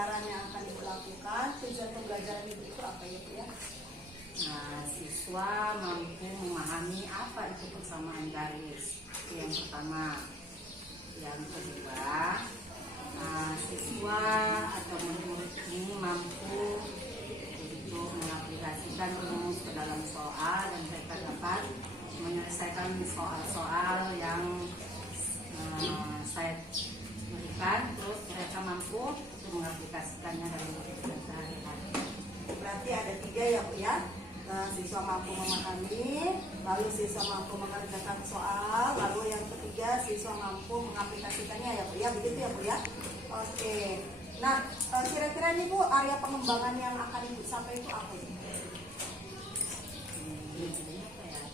pembelajaran yang akan Ibu lakukan. Tujuan pembelajaran Ibu itu apa ya Bu ya? Nah, siswa mampu memahami apa itu persamaan garis. Itu yang pertama. Yang kedua, siswa atau murid ini mampu untuk mengaplikasikan rumus ke dalam soal dan mereka dapat menyelesaikan soal-soal yang saya berikan, terus mereka mampu untuk mengaplikasikannya dalam kehidupan sehari-hari. Berarti ada 3 ya Bu ya. Siswa mampu memahami, lalu siswa mampu mengerjakan soal, lalu yang ketiga siswa mampu mengaplikasikannya ya Bu ya, begitu ya Bu ya. Oke. Nah, kira-kira ini Bu, area pengembangan yang akan Ibu sampai itu apa ya?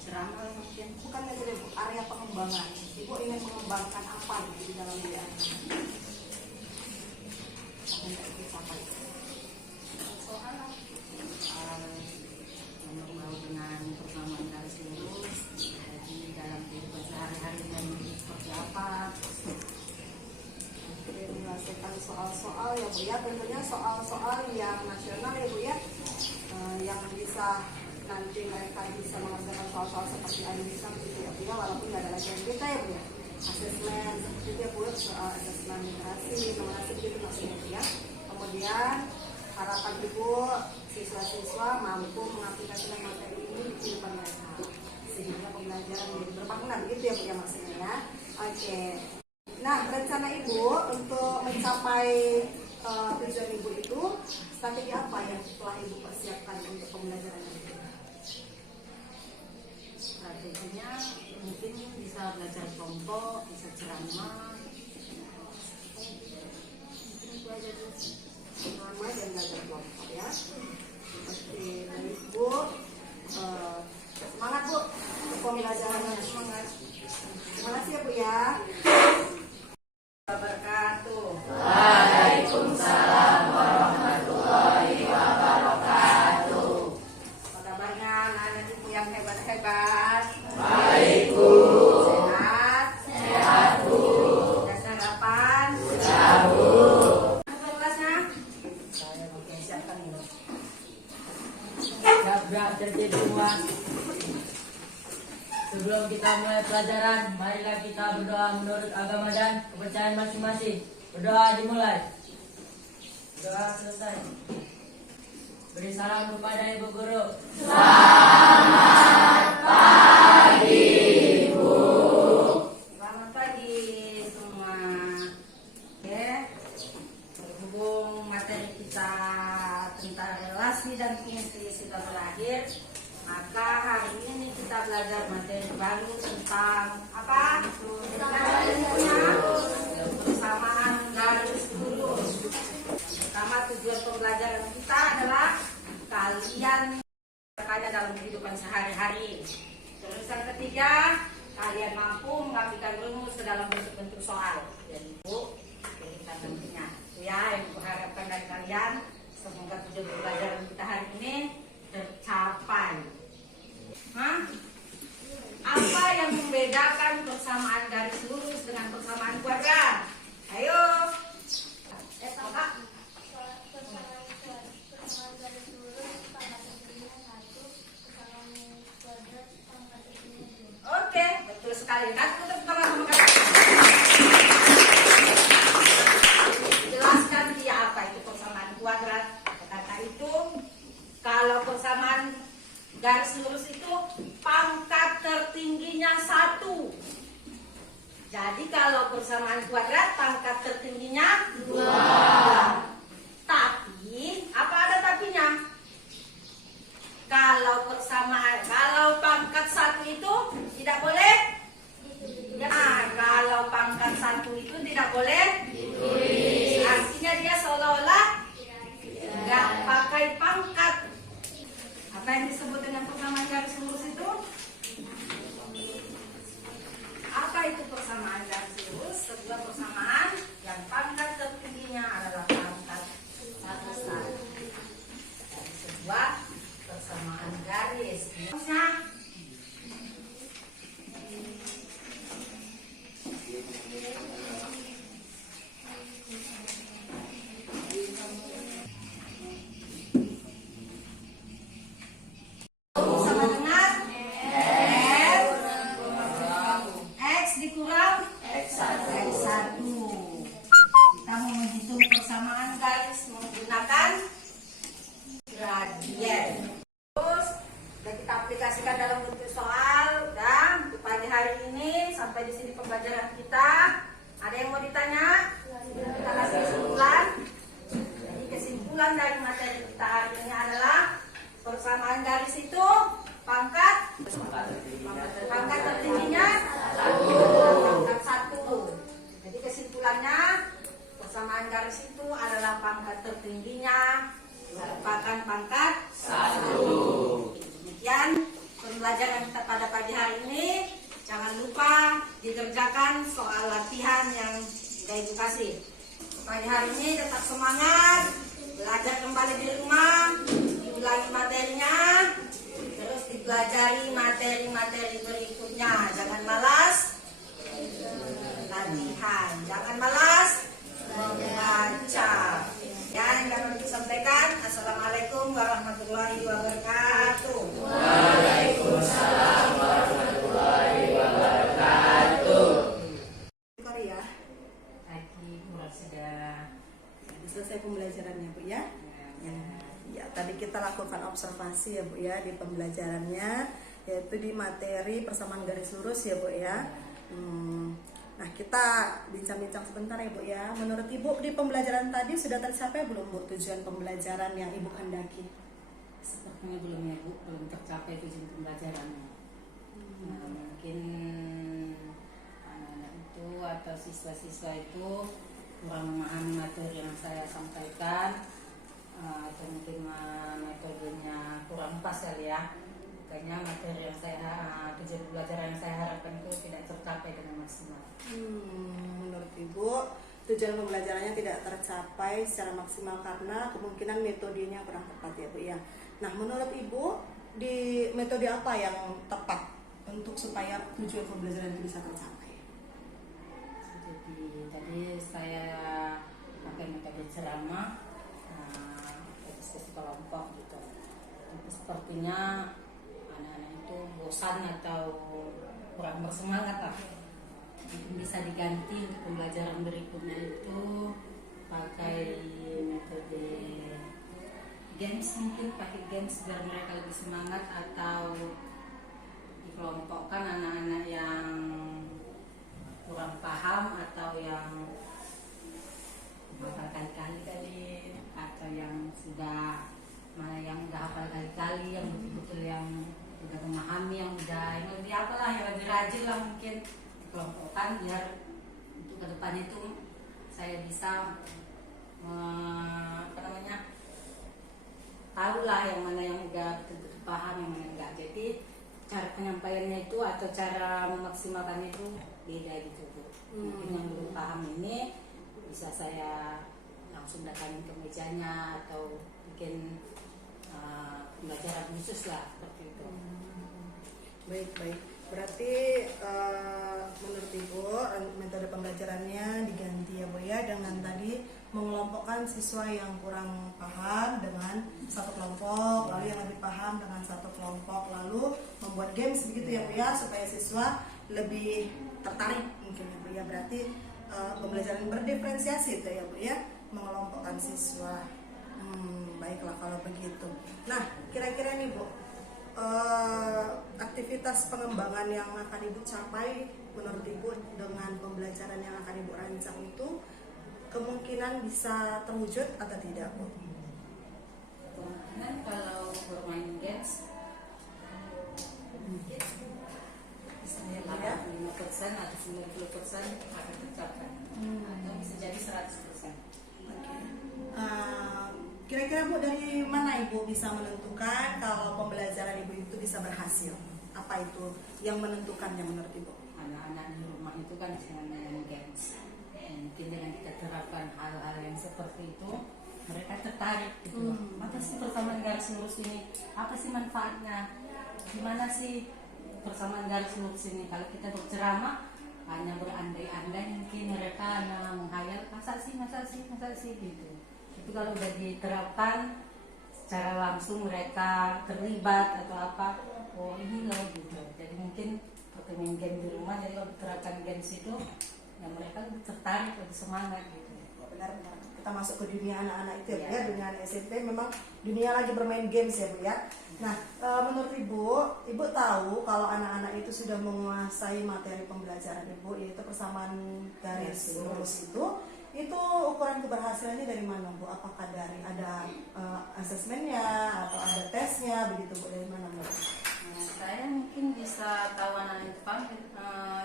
Ceramah mungkin. Bukan metode Bu, area pengembangan. Ibu ingin mengembangkan apa di dalam diri Anda? Apa yang Ibu capai? Soal dengan persamaan garis lurus, jadi dalam kehidupan sehari-hari dan seperti apa. Menyelesaikan soal-soal ya Bu ya, tentunya soal-soal yang nasional ya Bu ya, yang bisa nanti mereka bisa mengerjakan soal-soal seperti IMISA gitu ya Bu ya, walaupun nggak ada lagi yang kita ya Bu ya, asesmen seperti itu ya Bu, soal asesmen literasi, numerasi gitu maksudnya Bu ya. Kemudian harapan Ibu siswa-siswa mampu mengaplikasikan materi ini di kehidupan mereka sehingga pembelajaran menjadi bermakna begitu ya Bu ya maksudnya ya. Oke. Nah, rencana Ibu untuk mencapai tujuan Ibu itu strategi apa yang telah Ibu persiapkan untuk pembelajaran ini? Strateginya mungkin bisa belajar kelompok, bisa ceramah, mungkin itu aja tuh. Ceramah dan belajar kelompok ya. Oke, dari Ibu semangat Bu untuk pembelajarannya, semangat. Terima kasih ya Bu ya. Wabarakatuh. Waalaikumsalam warahmatullahi wabarakatuh. Apa kabarnya anak-anak Ibu yang hebat-hebat? Baik Bu. Sehat? Sehat Bu. Sudah sarapan? Sudah Bu. Apa kelasnya? Saya mau siapkan ini. Siap tertib semua. Sebelum kita mulai pelajaran, marilah kita berdoa menurut agama dan kepercayaan masing-masing. Berdoa dimulai. Doa selesai. Beri salam kepada Ibu Guru. Selamat pagi Bu. Selamat pagi semua. Oke, berhubung materi kita tentang relasi dan fungsi sudah berakhir, maka hari ini kita belajar materi baru tentang apa? Persamaan garis lurus. Pertama, tujuan pembelajaran kita adalah kalian berkarya dalam kehidupan sehari-hari. Terus yang ketiga, kalian mampu mengartikan rumus ke dalam bentuk-bentuk soal. Jadi Bu, kita tentunya ya, yang harapkan dari kalian, semoga tujuan pembelajaran kita hari ini tercapai. Apa yang membedakan persamaan garis lurus dengan persamaan kuadrat? Ayo. Pak. Oke, betul sekali. Kasih tepuk tangan sama kalian. Jelaskan dia apa itu persamaan kuadrat. Kata itu, kalau persamaan garis lurus itu pangkat tertingginya 1. Jadi kalau persamaan kuadrat pangkat tertingginya 2. Tapi apa ada tapinya? Kalau pangkat 1 itu tidak boleh. Nah, kalau pangkat 1 itu tidak boleh. Artinya dia seolah-olah nggak pakai pangkat. Apa yang disebut dengan persamaan garis lurus itu? Apa itu persamaan garis lurus? Sebuah persamaan yang pangkat tertingginya adalah pangkat 1. Dari sebuah persamaan garis. Maksudnya jabatan pangkat 1. Demikian pembelajaran kita pada pagi hari ini. Jangan lupa dikerjakan soal latihan yang sudah Ibu kasih. Pagi hari ini tetap semangat, belajar kembali di rumah, diulangi materinya, terus dipelajari materi-materi berikutnya. Jangan malas latihan, jangan malas membaca. Ya, yang dapat disampaikan. Assalamualaikum warahmatullahi wabarakatuh. Waalaikumsalam warahmatullahi wabarakatuh. Korea Lagi sudah selesai pembelajarannya Bu ya. Ya, tadi kita lakukan observasi ya Bu ya di pembelajarannya, yaitu di materi persamaan garis lurus ya Bu ya. Nah, kita bincang-bincang sebentar ya Bu ya. Menurut Ibu di pembelajaran tadi sudah tercapai belum Bu tujuan pembelajaran yang Ibu kendaki? sepertinya belum ya Bu, belum tercapai tujuan pembelajarannya. Nah, mungkin anak-anak itu atau siswa-siswa itu kurang memahami materi yang saya sampaikan, atau mungkin metodenya kurang pas kali ya. Kayaknya materi yang tujuan pembelajaran yang saya harapkan itu tidak tercapai dengan maksimal. Menurut Ibu tujuan pembelajarannya tidak tercapai secara maksimal karena kemungkinan metodenya kurang tepat ya Bu ya. Nah, menurut Ibu di metode apa yang tepat untuk supaya tujuan pembelajaran itu bisa tercapai? Jadi tadi saya pakai metode ceramah, diskusi kelompok gitu. Tapi sepertinya anak-anak itu bosan atau kurang bersemangat lah. Mungkin bisa diganti untuk pembelajaran berikutnya itu pakai metode games, mungkin pakai games biar mereka lebih semangat, atau dikelompokkan anak-anak yang kurang paham atau yang hafal kali-kali, atau yang sudah hafal kali-kali, yang betul-betul yang udah memahami, yang lebih apalah, yang lebih rajin lah, mungkin dikelompokkan biar untuk kedepannya itu saya bisa tahu lah yang mana yang udah betul-betul paham, yang mana enggak. Jadi cara penyampaiannya itu atau cara memaksimalkannya itu beda gitu Bu. Mungkin yang belum paham ini bisa saya langsung datangin ke mejanya atau bikin pembelajaran khusus lah seperti itu. Baik. Berarti menurut Ibu metode pembelajarannya diganti ya Bu ya, dengan tadi mengelompokkan siswa yang kurang paham dengan satu kelompok, lalu yang lebih paham dengan satu kelompok, lalu membuat games begitu ya Bu ya, supaya siswa lebih tertarik mungkin ya Bu ya. Berarti pembelajaran berdiferensiasi itu ya Bu ya, mengelompokkan siswa. Baiklah kalau begitu. Nah, kira-kira nih Bu, aktivitas pengembangan yang akan Ibu capai menurut Ibu dengan pembelajaran yang akan Ibu rancang itu kemungkinan bisa terwujud atau tidak Bu? Kemungkinan kalau bermain games bisa 85% atau 90% akan tercapai, atau bisa jadi 100%. Kira-kira Bu, dari mana Ibu bisa menentukan kalau pembelajaran Ibu itu bisa berhasil? Apa itu yang menentukannya menurut Ibu? Anak-anak di rumah itu kan dengan main games, mungkin dengan kita terapkan hal-hal yang seperti itu, mereka tertarik gitu. Apa sih persamaan garis lurus ini? Apa sih manfaatnya? Gimana sih persamaan garis lurus ini? Kalau kita berceramah hanya berandai-andai, mungkin mereka menghayal masa sih gitu. Itu kalau udah diterapkan secara langsung, mereka terlibat atau apa, oh ini loh gitu. Jadi mungkin main game di rumah, jadi kalau diterapkan games itu ya mereka lebih tertarik, lebih semangat gitu. Benar. Kita masuk ke dunia anak-anak itu ya, dengan SMP memang dunia lagi bermain games ya Bu ya. Nah, menurut Ibu tahu kalau anak-anak itu sudah menguasai materi pembelajaran Ibu, yaitu persamaan garis lurus itu ukuran keberhasilannya dari mana Bu? Apakah dari ada asesmennya atau ada tesnya begitu Bu? Dari mana Bu? Saya mungkin bisa tahu anak itu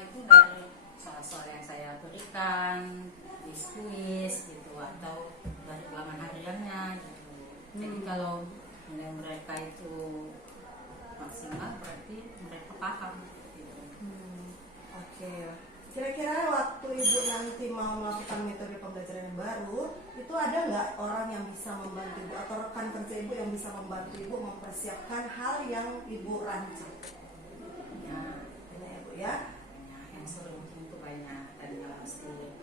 itu dari soal-soal yang saya berikan di kuis gitu, atau dari ulangan hariannya gitu. Jadi kalau nilai mereka itu maksimal berarti mereka paham gitu. Oke. Kira-kira waktu ibu nanti mau melakukan metode pembelajaran yang baru, itu ada nggak orang yang bisa membantu ibu atau rekan kerja ibu yang bisa membantu ibu mempersiapkan hal yang ibu rancang? Ya, Ini ya bu ya. banyak yang suruh itu banyak, tadinya mesti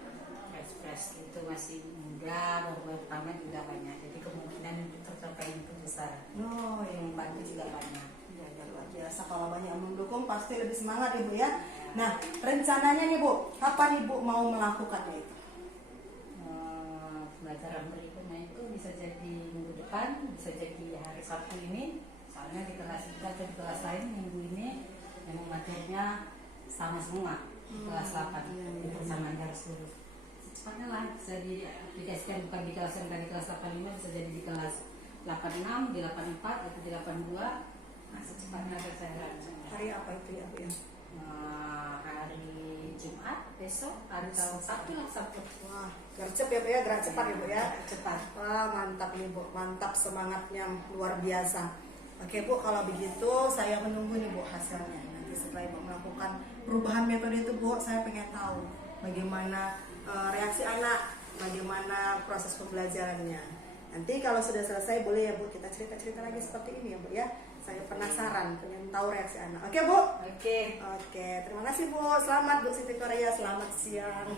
fresh itu masih muda, baru pertama juga banyak, jadi kemungkinan itu tercapai itu besar. Oh Yang iya. membantu juga banyak. Ya, luar biasa, kalau banyak yang mendukung pasti lebih semangat ibu ya. Nah, rencananya nih bu, kapan ibu mau melakukannya itu? Pembelajaran berikutnya itu bisa jadi minggu depan, bisa jadi hari Sabtu ini, soalnya di kelas kita atau di kelas lain minggu ini yang materinya sama semua, di kelas 8 di persamaan garis lurus. Secepatnya lah bisa diaplikasikan, bukan di kelas yang tadi kelas 85, bisa jadi di kelas 86, di 84 atau di 82. Nah, secepatnya saya rancang. Hari apa itu ya bu ya? Hari Jumat besok, hari Sabtu lah, Sabtu. Wah, gercep ya bu ya, gerak cepat ya bu ya. Cepat. Wah mantap nih bu, mantap, semangatnya luar biasa. Oke bu, kalau begitu saya menunggu nih bu hasilnya. Nanti setelah ibu melakukan perubahan metode itu bu, saya pengen tahu bagaimana reaksi anak, bagaimana proses pembelajarannya. Nanti kalau sudah selesai boleh ya bu, kita cerita-cerita lagi seperti ini ya bu ya. Saya penasaran, pengen tahu reaksi anak. Oke bu? Oke. Oke, terima kasih bu. Selamat bu Siti Korea, selamat siang.